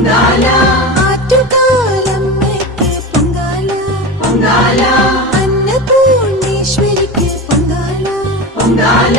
പൊങ്കാല. ആറ്റുകാലം പൊങ്കാല. പൊങ്കാല. അന്നപൂർണേശ്വരിക്ക് പൊങ്കാല. പൊങ്കാല.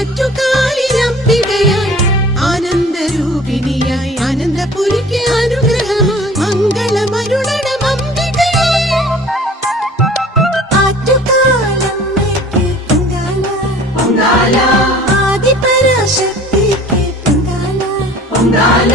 ആറ്റുകാലിരമ്പികയായി ആനന്ദ ആദിപരാശക്തിക്ക് Pongala. Pongala.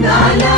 la la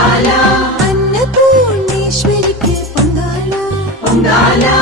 పొందాలా? అన్నపూర్ణేశ్వరికి పొందాలా? పొందాలా?